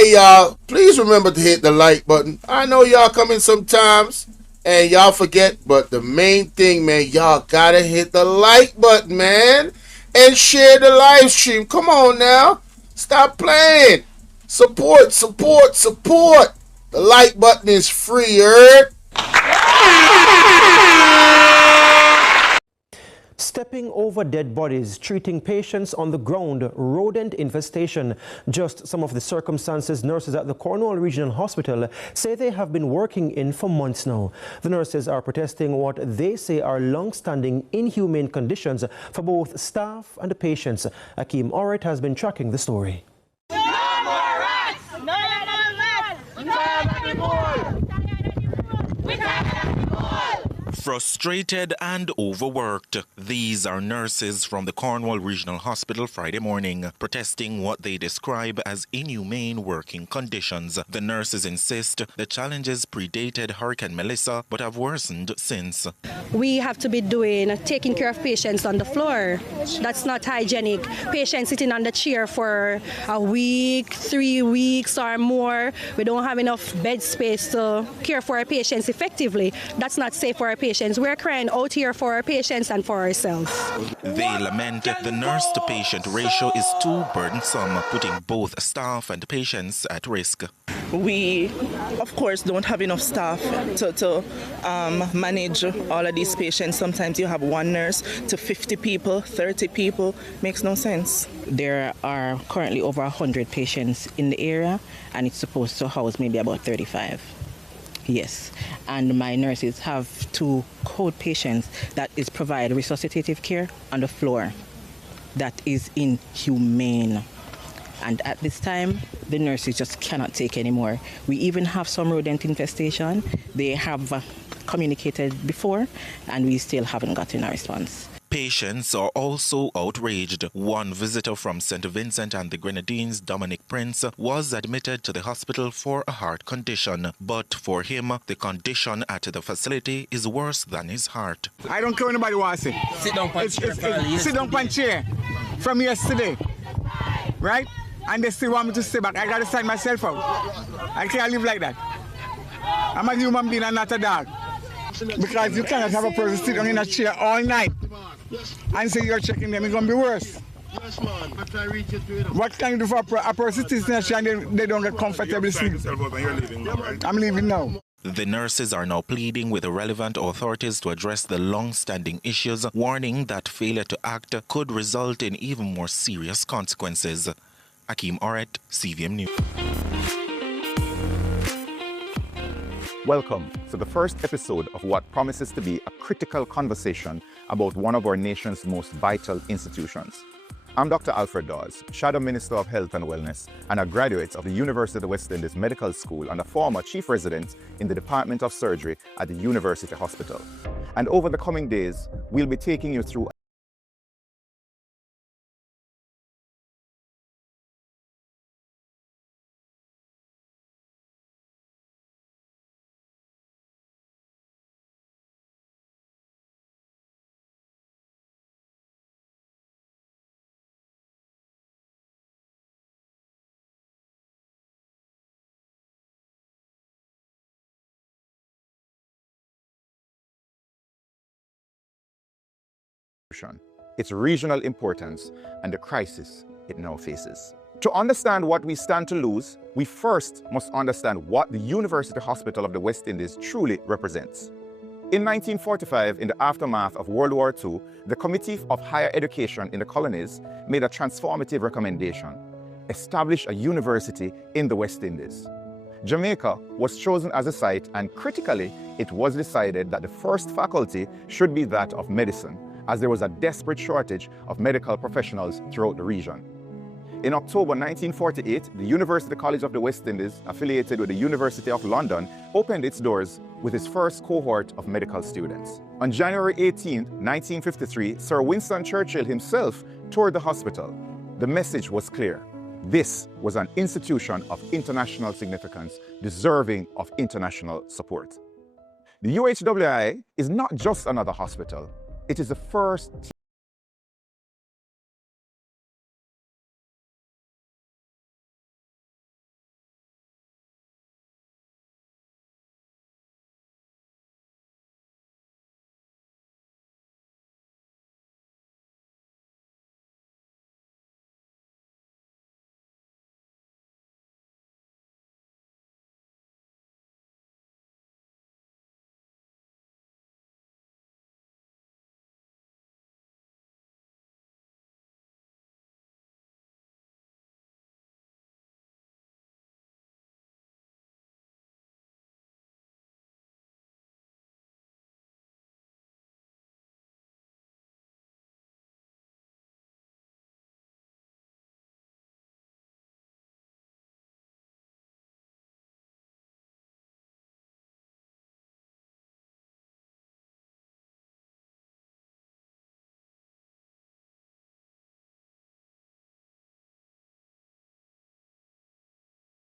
Hey, y'all, please remember to hit the like button. I know y'all come in sometimes and y'all forget, but the main thing, man, y'all gotta hit the like button, man, and share the live stream. Come on now. Stop playing. Support, support, support. The like button is free, heard? Stepping over dead bodies, treating patients on the ground, rodent infestation. Just some of the circumstances nurses at the Cornwall Regional Hospital say they have been working in for months now. The nurses are protesting what they say are long-standing inhumane conditions for both staff and the patients. Akeem Oret has been tracking the story. Frustrated and overworked, these are nurses from the Cornwall Regional Hospital Friday morning, protesting what they describe as inhumane working conditions. The nurses insist the challenges predated Hurricane Melissa but have worsened since. We have to be taking care of patients on the floor. That's not hygienic. Patients sitting on the chair for a week, 3 weeks or more. We don't have enough bed space to care for our patients effectively. That's not safe for our patients. We're crying out here for our patients and for ourselves. They lament the nurse-to-patient ratio is too burdensome, putting both staff and patients at risk. We, of course, don't have enough staff to manage all of these patients. Sometimes you have one nurse to 50 people, 30 people. Makes no sense. There are currently over 100 patients in the area, and it's supposed to house maybe about 35. Yes, and my nurses have 2 code patients that is provide resuscitative care on the floor. That is inhumane. And at this time, the nurses just cannot take anymore. We even have some rodent infestation. They have communicated before, and we still haven't gotten a response. Patients are also outraged. One visitor from St. Vincent and the Grenadines, Dominic Prince, was admitted to the hospital for a heart condition. But for him, the condition at the facility is worse than his heart. I don't care what anybody wants to say. Sit down on chair. Sit down on chair from yesterday, right? And they still want me to stay back. I got to sign myself out. I can't live like that. I'm a human being and not a dog. Because you cannot have a person sit down in a chair all night and say you're checking them. It's going to be worse. Yes, man. But I reach it to you. What can you do for a person sitting in a chair and they don't get comfortable sleep? I'm leaving now. The nurses are now pleading with the relevant authorities to address the long-standing issues, warning that failure to act could result in even more serious consequences. Akeem Oret, CVM News. Welcome to the first episode of what promises to be a critical conversation about one of our nation's most vital institutions. I'm Dr. Alfred Dawes, Shadow Minister of Health and Wellness and a graduate of the University of the West Indies Medical School and a former chief resident in the Department of Surgery at the University Hospital. And over the coming days, we'll be taking you through its regional importance and the crisis it now faces. To understand what we stand to lose, we first must understand what the University Hospital of the West Indies truly represents. In 1945, in the aftermath of World War II, the Committee of Higher Education in the colonies made a transformative recommendation: establish a university in the West Indies. Jamaica was chosen as a site, and critically, it was decided that the first faculty should be that of medicine, as there was a desperate shortage of medical professionals throughout the region. In October 1948, the University College of the West Indies, affiliated with the University of London, opened its doors with its first cohort of medical students. On January 18, 1953, Sir Winston Churchill himself toured the hospital. The message was clear: this was an institution of international significance, deserving of international support. The UHWI is not just another hospital. It is the first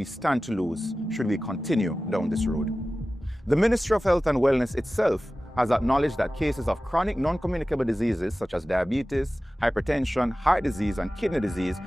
we stand to lose should we continue down this road. The Ministry of Health and Wellness itself has acknowledged that cases of chronic non-communicable diseases such as diabetes, hypertension, heart disease, and kidney disease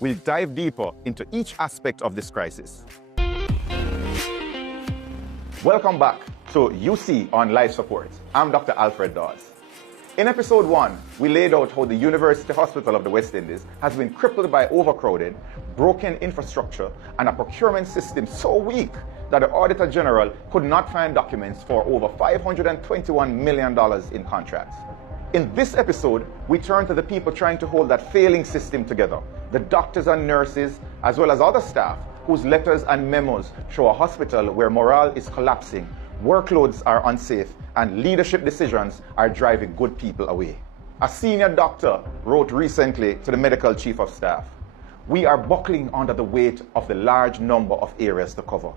We'll dive deeper into each aspect of this crisis. Welcome back to UC on Life Support. I'm Dr. Alfred Dawes. In episode 1, we laid out how the University Hospital of the West Indies has been crippled by overcrowding, broken infrastructure, and a procurement system so weak that the Auditor General could not find documents for over $521 million in contracts. In this episode, we turn to the people trying to hold that failing system together, the doctors and nurses, as well as other staff whose letters and memos show a hospital where morale is collapsing, workloads are unsafe, and leadership decisions are driving good people away. A senior doctor wrote recently to the medical chief of staff, "We are buckling under the weight of the large number of areas to cover."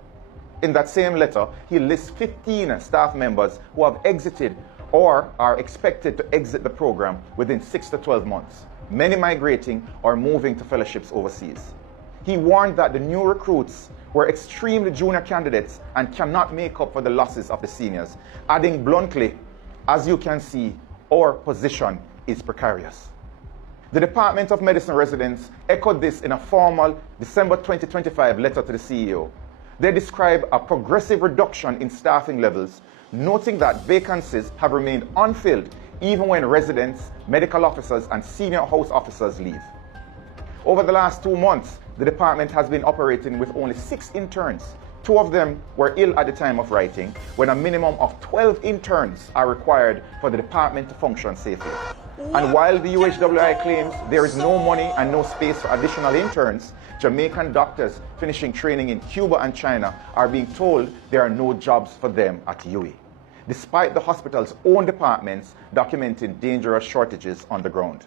In that same letter, he lists 15 staff members who have exited or are expected to exit the program within 6 to 12 months, many migrating or moving to fellowships overseas. He warned that the new recruits were extremely junior candidates and cannot make up for the losses of the seniors, adding bluntly, "As you can see, our position is precarious." The Department of Medicine residents echoed this in a formal December 2025 letter to the CEO. They describe a progressive reduction in staffing levels, noting that vacancies have remained unfilled even when residents, medical officers, and senior house officers leave. Over the last 2 months, the department has been operating with only 6 interns. 2 of them were ill at the time of writing, when a minimum of 12 interns are required for the department to function safely. And while the UHWI claims there is no money and no space for additional interns, Jamaican doctors finishing training in Cuba and China are being told there are no jobs for them at UWI, despite the hospital's own departments documenting dangerous shortages on the ground.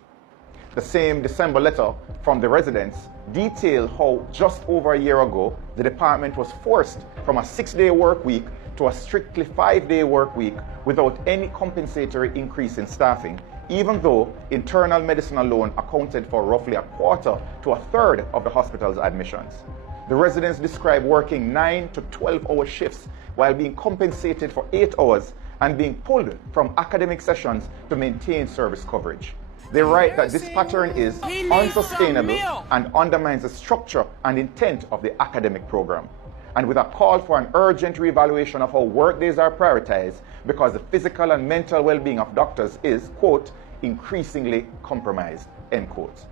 The same December letter from the residents detailed how just over a year ago, the department was forced from a 6-day work week to a strictly 5-day work week without any compensatory increase in staffing, even though internal medicine alone accounted for roughly a quarter to a third of the hospital's admissions. The residents describe working 9 to 12-hour shifts while being compensated for 8 hours and being pulled from academic sessions to maintain service coverage. They write that this pattern is unsustainable and undermines the structure and intent of the academic program. And with a call for an urgent reevaluation of how workdays are prioritized because the physical and mental well-being of doctors is, quote, increasingly compromised, end quote.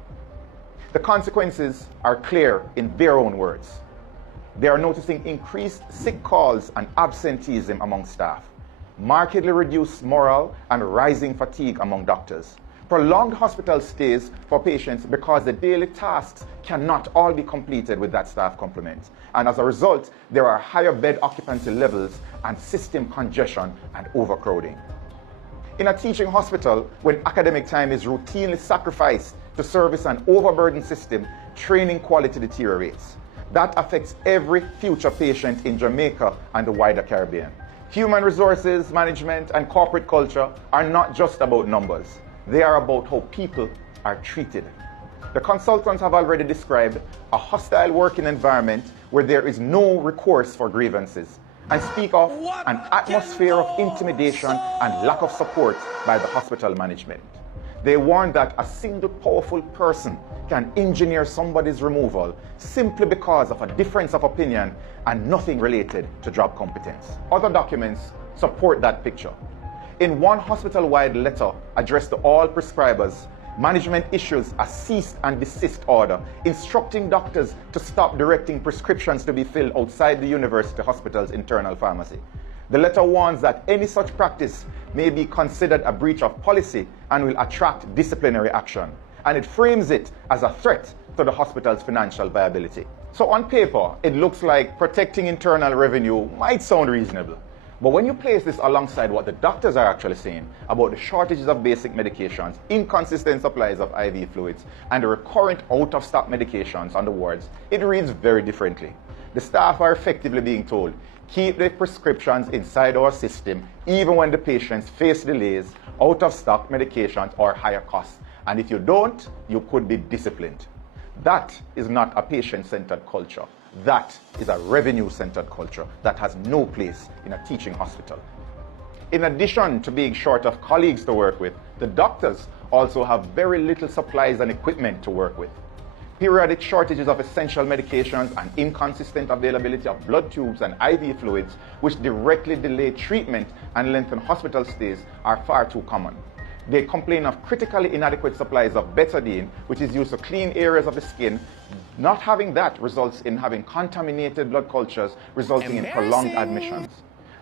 The consequences are clear in their own words. They are noticing increased sick calls and absenteeism among staff, markedly reduced morale and rising fatigue among doctors, prolonged hospital stays for patients because the daily tasks cannot all be completed with that staff complement. And as a result, there are higher bed occupancy levels and system congestion and overcrowding. In a teaching hospital, when academic time is routinely sacrificed to service an overburdened system, training quality deteriorates. That affects every future patient in Jamaica and the wider Caribbean. Human resources management and corporate culture are not just about numbers. They are about how people are treated. The consultants have already described a hostile working environment where there is no recourse for grievances, and speak of an atmosphere of intimidation and lack of support by the hospital management. They warn that a single powerful person can engineer somebody's removal simply because of a difference of opinion and nothing related to job competence. Other documents support that picture. In one hospital-wide letter addressed to all prescribers, management issues a cease and desist order instructing doctors to stop directing prescriptions to be filled outside the university hospital's internal pharmacy. The letter warns that any such practice may be considered a breach of policy and will attract disciplinary action, and it frames it as a threat to the hospital's financial viability. So on paper, it looks like protecting internal revenue might sound reasonable. But when you place this alongside what the doctors are actually saying about the shortages of basic medications, inconsistent supplies of IV fluids, and the recurrent out-of-stock medications on the wards, it reads very differently. The staff are effectively being told, keep the prescriptions inside our system even when the patients face delays, out-of-stock medications, or higher costs. And if you don't, you could be disciplined. That is not a patient-centered culture. That is a revenue-centered culture that has no place in a teaching hospital. In addition to being short of colleagues to work with, the doctors also have very little supplies and equipment to work with. Periodic shortages of essential medications and inconsistent availability of blood tubes and IV fluids, which directly delay treatment and lengthen hospital stays, are far too common. They complain of critically inadequate supplies of betadine, which is used to clean areas of the skin. Not having that results in having contaminated blood cultures, resulting in prolonged admissions.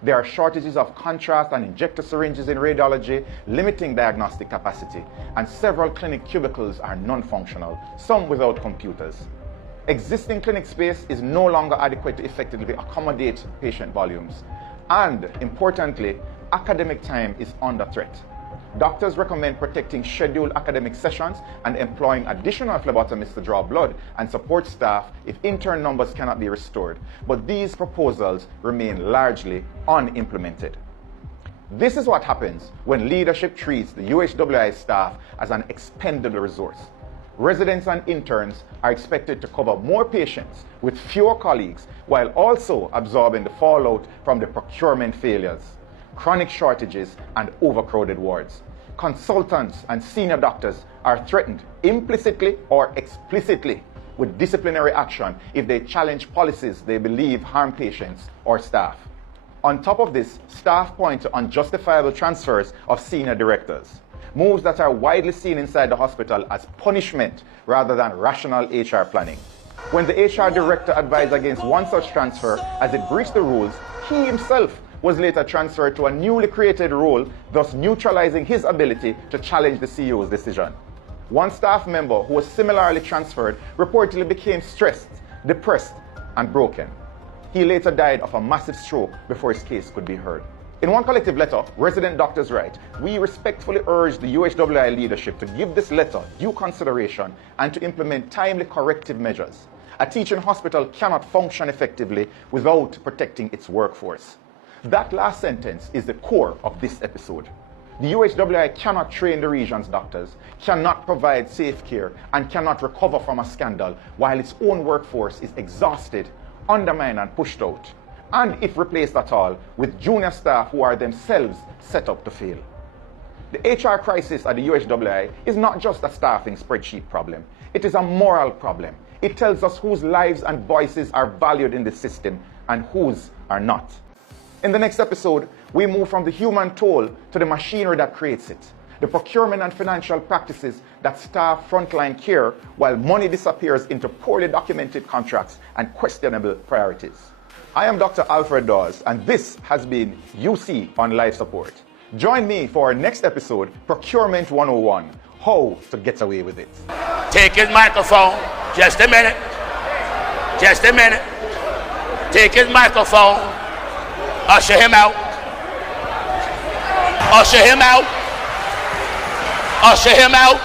There are shortages of contrast and injector syringes in radiology, limiting diagnostic capacity, and several clinic cubicles are non-functional, some without computers. Existing clinic space is no longer adequate to effectively accommodate patient volumes. And, importantly, academic time is under threat. Doctors recommend protecting scheduled academic sessions and employing additional phlebotomists to draw blood and support staff if intern numbers cannot be restored, but these proposals remain largely unimplemented. This is what happens when leadership treats the UHWI staff as an expendable resource. Residents and interns are expected to cover more patients with fewer colleagues while also absorbing the fallout from the procurement failures, chronic shortages, and overcrowded wards. Consultants and senior doctors are threatened implicitly or explicitly with disciplinary action if they challenge policies they believe harm patients or staff. On top of this, staff point to unjustifiable transfers of senior directors, moves that are widely seen inside the hospital as punishment rather than rational HR planning. When the HR director advised against one such transfer as it breached the rules, he himself was later transferred to a newly created role, thus neutralizing his ability to challenge the CEO's decision. One staff member who was similarly transferred reportedly became stressed, depressed, and broken. He later died of a massive stroke before his case could be heard. In one collective letter, resident doctors write, "We respectfully urge the UHWI leadership to give this letter due consideration and to implement timely corrective measures. A teaching hospital cannot function effectively without protecting its workforce." That last sentence is the core of this episode. The UHWI cannot train the region's doctors, cannot provide safe care, and cannot recover from a scandal while its own workforce is exhausted, undermined, and pushed out. And if replaced at all, with junior staff who are themselves set up to fail. The HR crisis at the UHWI is not just a staffing spreadsheet problem. It is a moral problem. It tells us whose lives and voices are valued in the system and whose are not. In the next episode, we move from the human toll to the machinery that creates it, the procurement and financial practices that staff frontline care while money disappears into poorly documented contracts and questionable priorities. I am Dr. Alfred Dawes, and this has been UC on Life Support. Join me for our next episode, Procurement 101, How to Get Away with It. Take his microphone, just a minute, just a minute. Take his microphone. Usher him out. Usher him out. Usher him out.